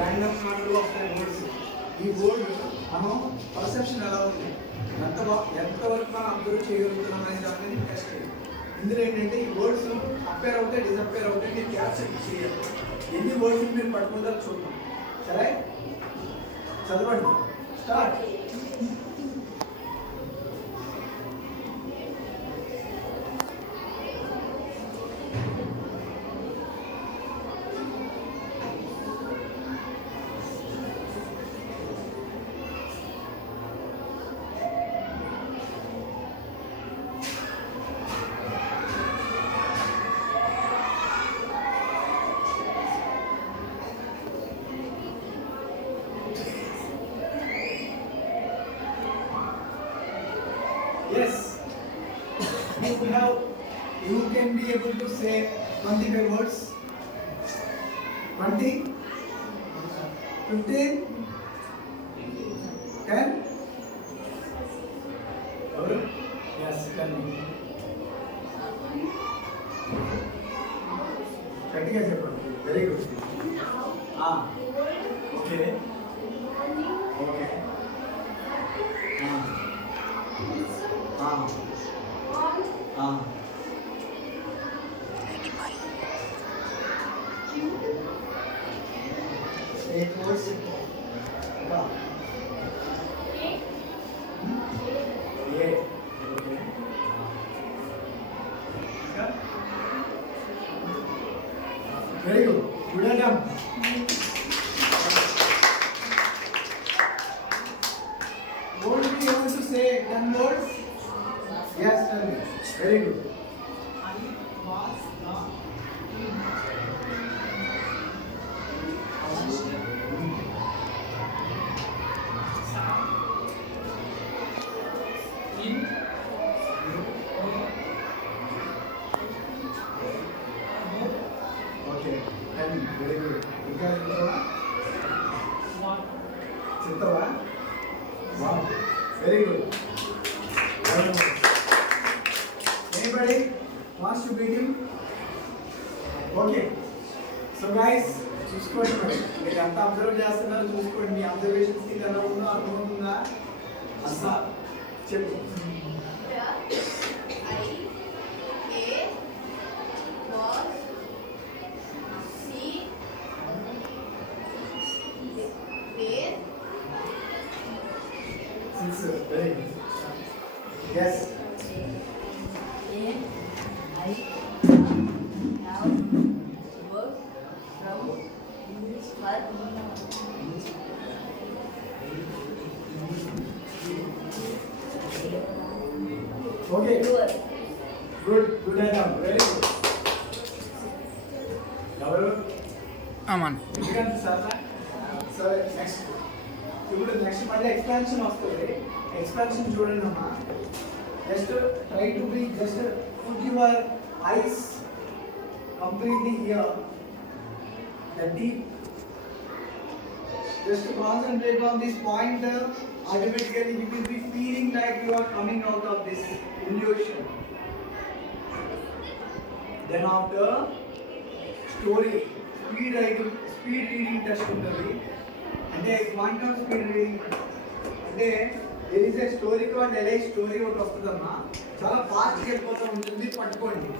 ర్యాండమ్ ఆర్డర్లో వస్తాయి వర్డ్స్. ఈ వర్డ్ మనం పర్సెప్షన్ ఎలా ఉంది, ఎంతవరకు మనం అబ్జర్వ్ చేయగలుగుతున్నాం అనేది అనేది టెస్ట్. ఇందులో ఏంటంటే ఈ వర్డ్స్ అప్పేర్ అవుతాయి, డిసప్పేర్ అవుతాయి, మీరు క్యాప్చర్ చేయాలి. ఎన్ని వర్డ్స్ మీరు పట్టుకుంటారో చూద్దాం. సరే, చదవండి. Start. Yes, you can be able to say 25 words. 20, 15, 10. Yes, 10. గట్టిగా చెప్పండి. Very good. Okay okay. Eight words. Yeah. Okay. Very good. Good job. Won't you be able to say 10 words? Yes, tell me. Very good. Okay, tell me. Very good. Chitava? Wow. Very good. Anybody wants to beat him? Okay. So guys, చూసుకోండి. మరి మీరు ఎంత అబ్జర్వ్ చేస్తున్నారో చూసుకోండి. మీ observation skill ఎలా ఉందో అర్థమవుతుందా? అసలు చెప్పు. Very good. Yes. Okay. Good item. Very good. Aman. Sir, next. ఇప్పుడు నెక్స్ట్ మళ్ళీ ఎక్స్పాన్షన్ వస్తుంది. ఎక్స్పాన్షన్ చూడండి అమ్మా. Just try to be just put your eyes completely here. The deep. Just to concentrate on this pointer, automatically you will be feeling like you are coming out of this illusion. Then after story, speed reading test ఉంటుంది. అంటే quantum speed reading అంటే there is a story called LA story ఒకటి వస్తుందమ్మా. చాలా ఫాస్ట్గా వెళ్ళిపోతూ ఉంటుంది. పట్టుకోండి.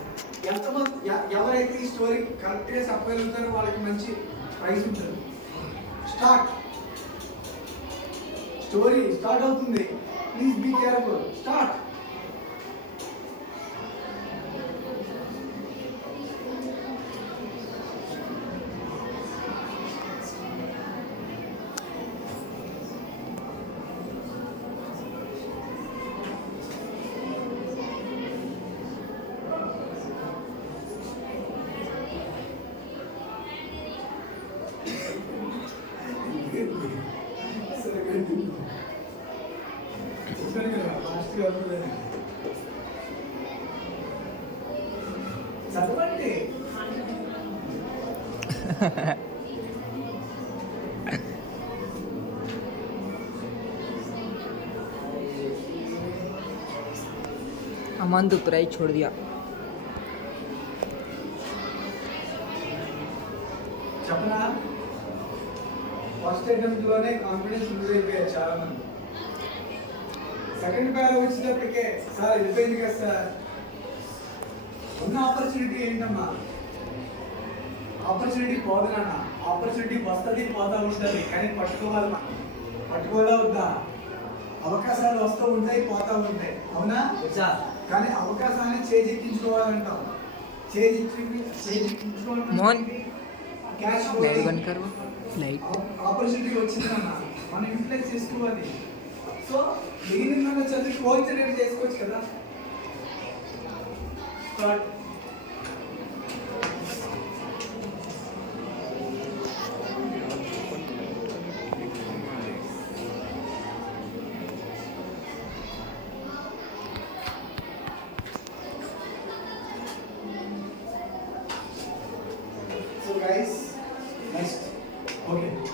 ఎంతమంది ఎవరైతే ఈ స్టోరీ కరెక్ట్గా చెప్పగలుగుతారో వాళ్ళకి మంచి ప్రైజ్ ఉంటుంది. స్టార్ట్. స్టోరీ స్టార్ట్ అవుతుంది. Please be careful. స్టార్ట్. చదవండి. अमन तो प्राइज छोड़ दिया. చెప్పనా? ఫస్ట్ అటెంప్ట్ లోనే కాన్ఫిడెన్స్ లూజ్ అయిపోయారు చాలా మంది. సెకండ్ పేర వచ్చేటప్పటికే సార్ వెళ్ళిపోయింది కదా సార్. ఉన్న ఆపర్చునిటీ ఏంటమ్మా? ఆపర్చునిటీ పోదు నాన్న. ఆపర్చునిటీ వస్తుంది పోతా ఉంటుంది, కానీ పట్టుకోవాలి మనం. పట్టుకోవాలా వద్దా? అవకాశాలు వస్తూ ఉంటాయి పోతా ఉంటాయి, అవునా? కానీ అవకాశాన్ని చేజిక్కించుకోవాలంటాం. మోహన్ క్యాష్ లైవ్ బంద్ కరు లైట్ ఆపర్చునిటీ వచ్చిందన్న మనం యూటిలైజ్ చేసుకోవాలి. సో మిగిలిన చదివి కోఆర్డినేట్ చేసుకోవచ్చు కదా. Start. So guys, next. Okay.